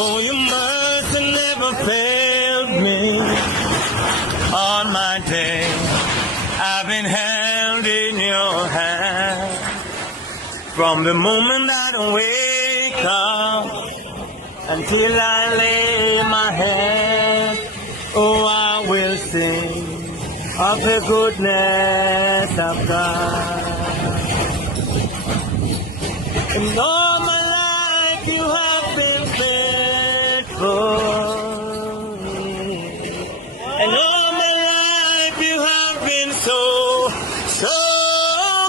For your mercy never failed me. On my day, I've been held in your hand. From the moment that I wake up until I lay my head, oh, I will sing of the goodness of God. And all my life you have been faithful. And all my life you have been so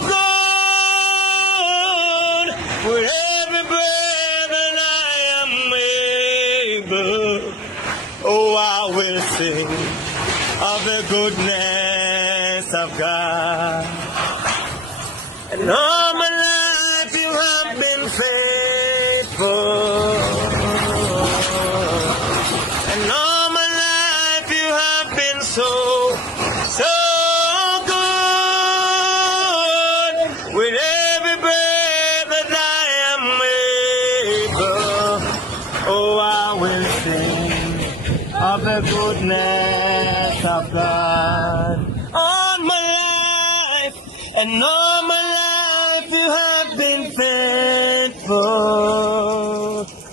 good. With every breath that I am able, oh, I will sing of the goodness of God. And all my life you have been faithful. And all my life you have been so good. With every breath that I am able, oh, I will sing of the goodness of God. All my life and all my life you have been faithful.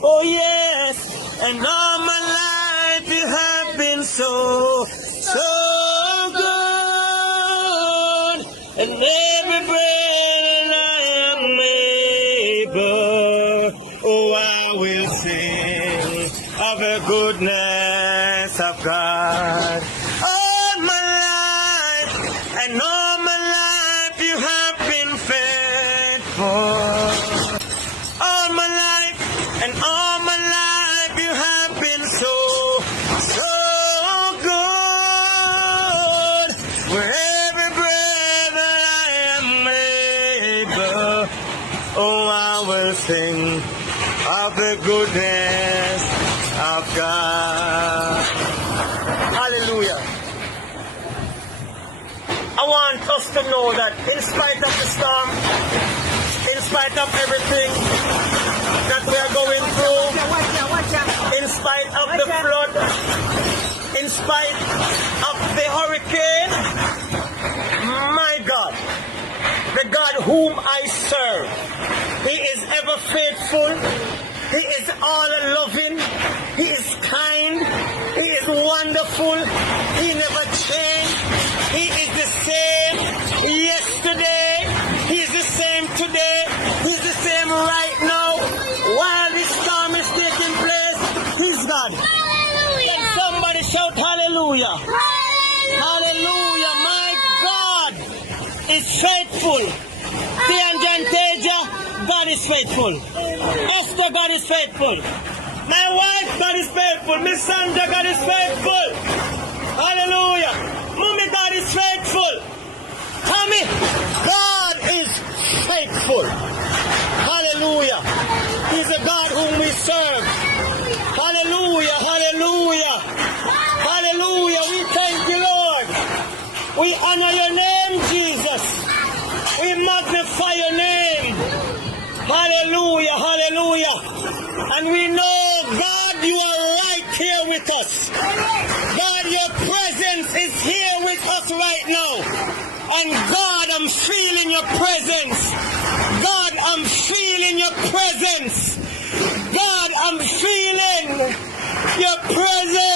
Oh yes, and all my life you have been so good. And every breath I am able, oh, I will sing of the goodness of God. All my life and all my life you have been faithful. All my life and all my life you have been so good. With every breath that I am able, oh, I will sing of the goodness of God. Hallelujah. I want us to know that in spite of the storm, in spite of everything that we are going through, in spite of the flood, in spite of the hurricane, my God, the God whom I serve, He is ever faithful. He is all loving. He is kind. He is wonderful. He never changed. He is the same yesterday. He is the same today. He is the same right now. While this storm is taking place, He's God. Can somebody shout hallelujah? Hallelujah. My God is faithful. Tianjanteja, God is faithful. Esther, God is faithful. My wife, God is faithful. Miss Sandra, God is faithful. Hallelujah. Mommy, God is faithful. Tommy, God is faithful. Hallelujah. He's a God whom we serve. Hallelujah, hallelujah. Hallelujah. We thank you, Lord. We honor your name, Jesus. We magnify your name. Hallelujah, hallelujah. And we know, God, you are right here with us. God, your presence is here with us right now. And God, I'm feeling your presence. God, I'm feeling your presence. God, I'm feeling your presence.